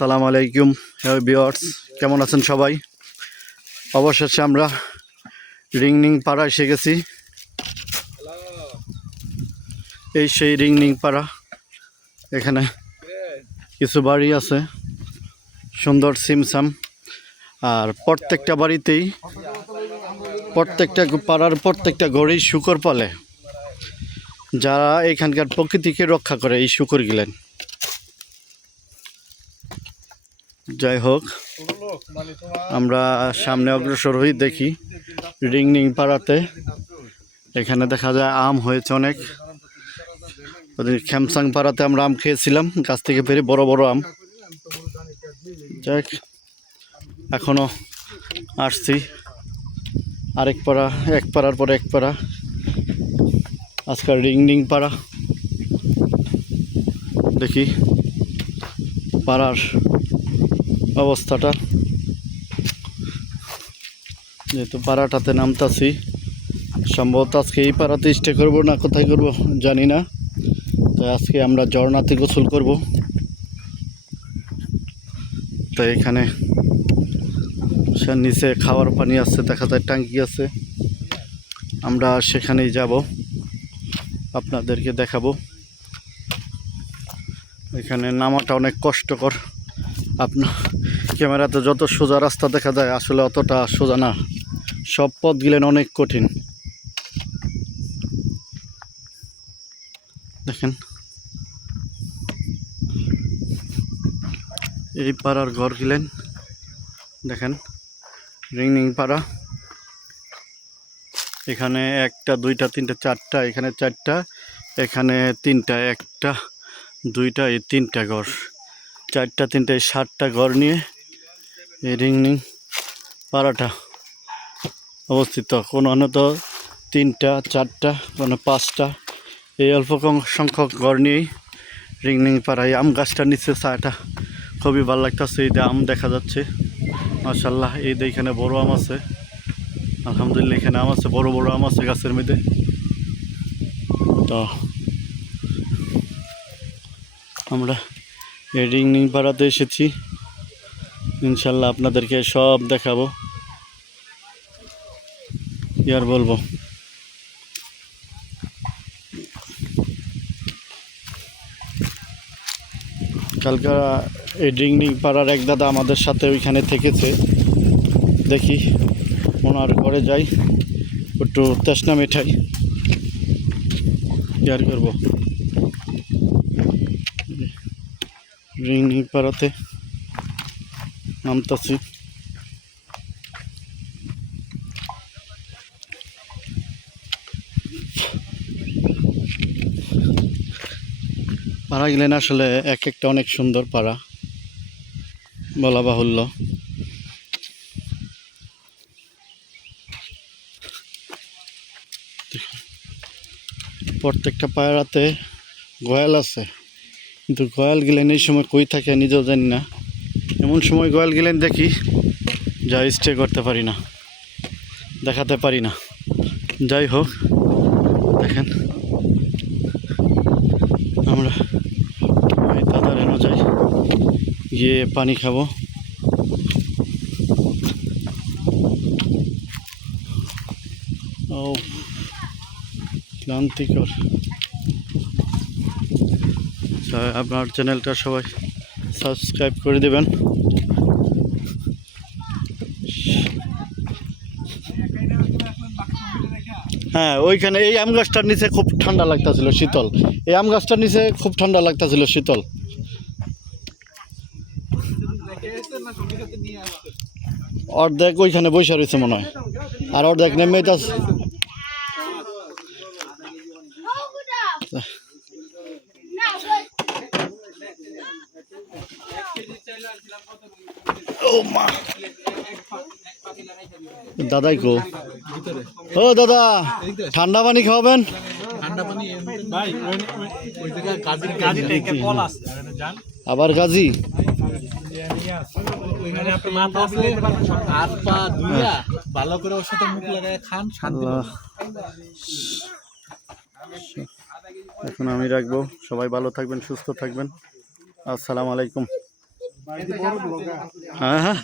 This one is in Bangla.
আসসালামু আলাইকুম ভিউয়ার্স, কেমন আছেন সবাই? অবশেষে আমরা রিংনিং পাড়া এসে গেছি। এই সেই রিংনিং পাড়া। এখানে কিছু বাড়ি আছে, সুন্দর সিমসাম। আর প্রত্যেকটা বাড়িতেই, প্রত্যেকটা পাড়ার প্রত্যেকটা ঘরেই শূকর পালে, যারা এখানকার প্রকৃতিকে রক্ষা করে এই শূকর গিলেন। যাই হোক, আমরা সামনে অগ্রসর হই, দেখি রিংনিং পাড়াতে। এখানে দেখা যায় আম হয়েছে অনেক। খেমসাং পাড়াতে আমরা আম খেয়েছিলাম, গাছ থেকে পেরে বড় বড় আম। যাক, এখনো আসছি আরেক পাড়া, এক পাড়ার পর এক পাড়া। আজকাল রিংনিং পাড়া, দেখি পাড়ার অবস্থাটা। যেহেতু পাড়াটাতে নামতাছি, সম্ভবত আজকে এই পাড়াতে স্টে করবো না কোথায় করব জানি না। তো আজকে আমরা ঝর্ণাতে গোসল করব। তো এখানে নিচে খাওয়ার পানি আছে, দেখা যায় ট্যাঙ্কি আছে। আমরা সেখানেই যাব, আপনাদেরকে দেখাবো। এখানে নামাটা অনেক কষ্টকর। আপনার ক্যামেরাতে যত সোজা রাস্তা দেখা যায়, আসলে অতটা সোজা না। সব পথ গেলেন অনেক কঠিন। দেখেন, এই পাড়ার ঘর গেলেন, দেখেন রিংনিং পাড়া। এখানে একটা, দুইটা, তিনটা, চারটা, এখানে চারটা, এখানে তিনটা, একটা, দুইটা, এই তিনটা ঘর। চারটা, তিনটা, এই 7টা ঘর নিয়ে এই রিংনিং পাড়াটা অবস্থিত। কোনো তো 3টা, 4টা, কোনো 5টা, এই অল্প কম সংখ্যক ঘর নিয়েই রিংনিং পাড়ায়। আম গাছটার নিচে ছায়াটা খুবই ভালো লাগতেছে। এই আম দেখা যাচ্ছে, মাশাআল্লাহ। এই এখানে বড় আম আছে, আলহামদুলিল্লাহ। এখানে আম আছে, বড় বড় আম আছে গাছের মধ্যে। তো আমরা এই রিংনিং পাড়াতে এসেছি, ইনশাল্লাহ আপনাদেরকে সব দেখাবো। কি আর বলবো, কালকে এই রিংনিং পাড়ার এক দাদা আমাদের সাথে ওইখানে থেকেছে। দেখি ওনার ঘরে যাই, একটু তৃষ্ণা মেটাই। কি আর করবো, রিংনিং পাড়াতে নামতাছি। পাড়া গেলেন আসলে এক একটা অনেক সুন্দর পাড়া, বলা বাহুল্য। প্রত্যেকটা পাড়াতে গোয়াল আছে, কিন্তু গোয়াল গেলেন এই সময় কই থাকে নিজেও জানি না। এমন সময় গোয়াল গেলেন দেখি, যা স্টে করতে পারি না, দেখাতে পারি না। যাই হোক, দেখেন আমরা ওই দাদার এনে যাই, গিয়ে পানি খাবো। ও ক্লান্তিকর। আপনার চ্যানেলটা সবাই সাবস্ক্রাইব করে দেবেন। হ্যাঁ, ওইখানে এই আম গাছটার নিচে খুব ঠান্ডা লাগতেছিল, শীতল। এই আম গাছটার নিচে খুব ঠান্ডা লাগতেছিল, শীতল। অর্ধেক ওইখানে বসে রয়েছে মনে হয়, আর অর্ধেক নেমে যাচ্ছে। ও মা, দাদাই কো, ও দাদা ঠান্ডা পানি খাওয়াবেন? আবার গাজী ভালো করে ওর সাথে মুখ লাগায় খান। এখন আমি রাখবো। সবাই ভালো থাকবেন, সুস্থ থাকবেন। আসসালামু আলাইকুম। হ্যাঁ হ্যাঁ